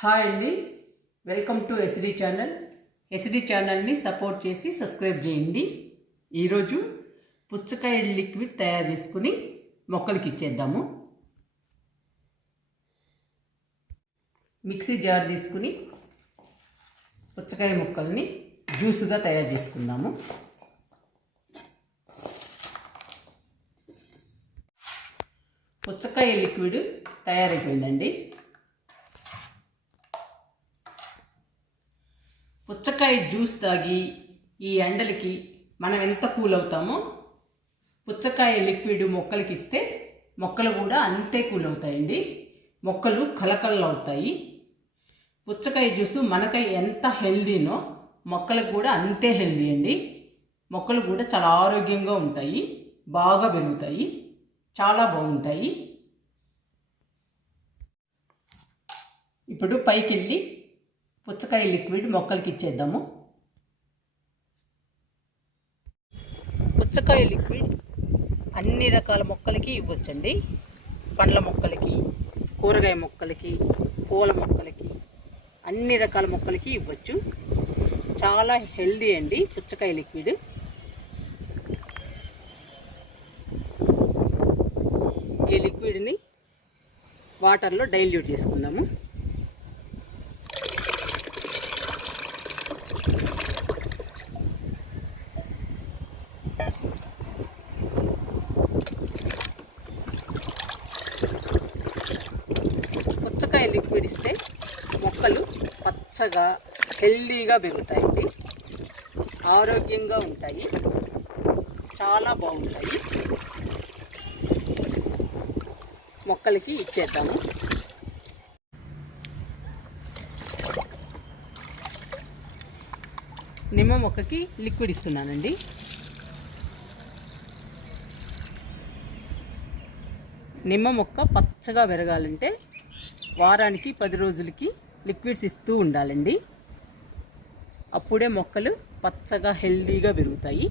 Hi అండి, welcome to SD channel. SD ఛానల్ని support చేసి సబ్స్క్రైబ్ చేయండి. ఈరోజు పుచ్చకాయ లిక్విడ్ తయారు చేసుకుని మొక్కలకి ఇచ్చేద్దాము. మిక్సీ జార్ తీసుకుని పుచ్చకాయ ముక్కల్ని జ్యూస్గా తయారు చేసుకుందాము. పుచ్చకాయ లిక్విడ్ తయారైపోయిందండి. పుచ్చకాయ జ్యూస్ తాగి ఈ ఎండలకి మనం ఎంత కూల్ అవుతామో పుచ్చకాయ లిక్విడ్ మొక్కలకి ఇస్తే మొక్కలు కూడా అంతే కూల్ అవుతాయండి. మొక్కలు కలకలవుతాయి. పుచ్చకాయ జ్యూసు మనకై ఎంత హెల్దీనో మొక్కలకు కూడా అంతే హెల్దీ అండి. మొక్కలు కూడా చాలా ఆరోగ్యంగా ఉంటాయి, బాగా పెరుగుతాయి, చాలా బాగుంటాయి. ఇప్పుడు పైకి వెళ్ళి పుచ్చకాయ లిక్విడ్ మొక్కలకి ఇచ్చేద్దాము. పుచ్చకాయ లిక్విడ్ అన్ని రకాల మొక్కలకి ఇవ్వచ్చండి. పండ్ల మొక్కలకి, కూరగాయ మొక్కలకి, పూల మొక్కలకి, అన్ని రకాల మొక్కలకి ఇవ్వచ్చు. చాలా హెల్దీ అండి పుచ్చకాయ లిక్విడ్. ఈ లిక్విడ్ని వాటర్లో డైల్యూట్ చేసుకుందాము. పుచ్చకాయ లిక్విడ్ ఇస్తే మొక్కలు పచ్చగా హెల్దీగా పెరుగుతాయండి, ఆరోగ్యంగా ఉంటాయి, చాలా బాగుంటాయి. మొక్కలకి ఇచ్చేద్దాము. నిమ్మ మొక్కకి లిక్విడ్ ఇస్తున్నానండి. నిమ్మ మొక్క పచ్చగా పెరగాలంటే వారానికి 10 రోజులకి లిక్విడ్స్ ఇస్తూ ఉండాలండి. అప్పుడే మొక్కలు పచ్చగా హెల్దీగా పెరుగుతాయి.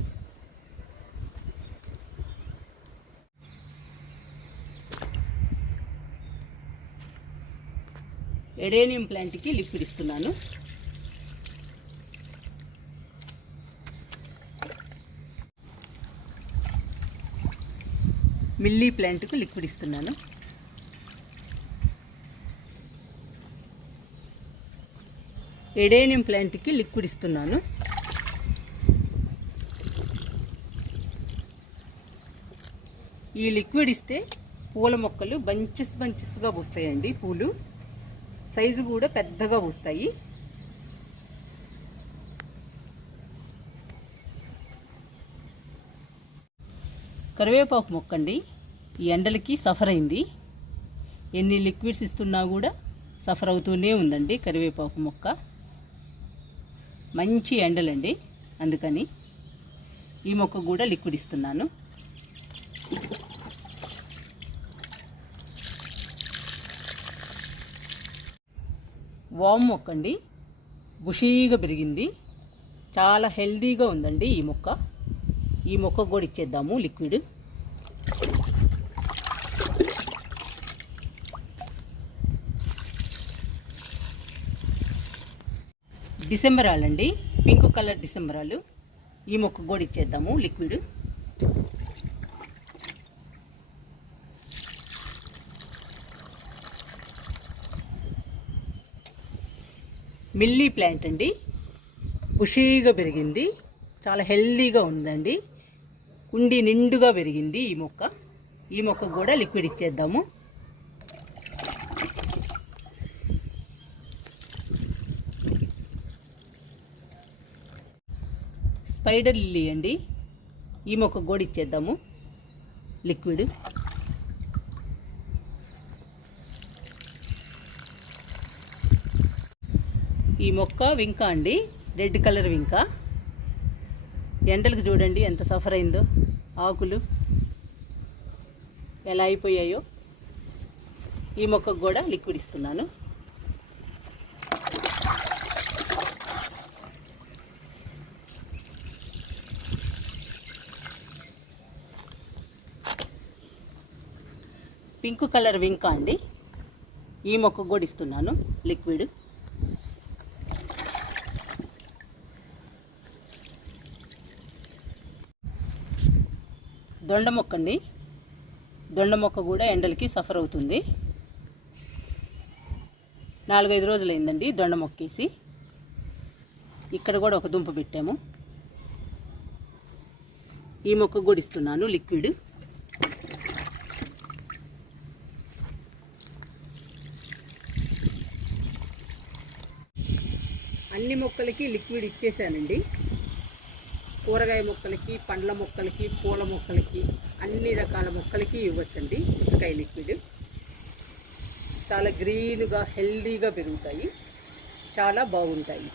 ఎడేనియం ప్లాంట్కి లిక్విడ్ ఇస్తున్నాను. మిల్లీ ప్లాంట్కు లిక్విడ్ ఇస్తున్నాను. ఎడేనియం ప్లాంట్కి లిక్విడ్ ఇస్తున్నాను. ఈ లిక్విడ్ ఇస్తే పూల మొక్కలు బంచెస్గా పూస్తాయండి. పూలు సైజు కూడా పెద్దగా పూస్తాయి. కరివేపాకు మొక్క అండి, ఈ ఎండలకి సఫర్ అయింది. ఎన్ని లిక్విడ్స్ ఇస్తున్నా కూడా సఫర్ అవుతూనే ఉందండి. కరివేపాకు మొక్క మంచి ఎండలండి, అందుకని ఈ మొక్క కూడా లిక్విడ్ ఇస్తున్నాను. వామ్ మొక్క అండి, బుషీగా పెరిగింది, చాలా హెల్దీగా ఉందండి ఈ మొక్క. ఈ మొక్క కూడా ఇచ్చేద్దాము లిక్విడ్. డిసెంబరాలండి, పింక్ కలర్ డిసెంబరాలు. ఈ మొక్క కూడా ఇచ్చేద్దాము లిక్విడ్. మిల్లీ ప్లాంట్ అండి, బుషీగా పెరిగింది, చాలా హెల్దీగా ఉందండి, కుండి నిండుగా పెరిగింది ఈ మొక్క. ఈ మొక్క కూడా లిక్విడ్ ఇచ్చేద్దాము. స్పైడర్ లిల్లీ అండి, ఈ మొక్క కూడా ఇచ్చేద్దాము లిక్విడ్. ఈ మొక్క వింక అండి, రెడ్ కలర్ వింక. ఎండలకు చూడండి ఎంత సఫర్ అయిందో, ఆకులు ఎలా అయిపోయాయో. ఈ మొక్కకు కూడా లిక్విడ్ ఇస్తున్నాను. పింక్ కలర్ వింక అండి, ఈ మొక్కకు కూడా ఇస్తున్నాను లిక్విడ్. దొండ మొక్క అండి. దొండ మొక్క కూడా ఎండలకి సఫర్ అవుతుంది. 4-5 రోజులైందండి దొండ మొక్కేసి. ఇక్కడ కూడా ఒక దుంప పెట్టాము. ఈ మొక్కకు కూడా ఇస్తున్నాను లిక్విడ్. అన్ని మొక్కలకి లిక్విడ్ ఇచ్చేసానండి. కూరగాయ మొక్కలకి, పండ్ల మొక్కలకి, పూల మొక్కలకి, అన్ని రకాల మొక్కలకి ఇవ్వచ్చండి పుచ్చకాయ లిక్విడ్. చాలా గ్రీన్గా హెల్దీగా పెరుగుతాయి, చాలా బాగుంటాయి.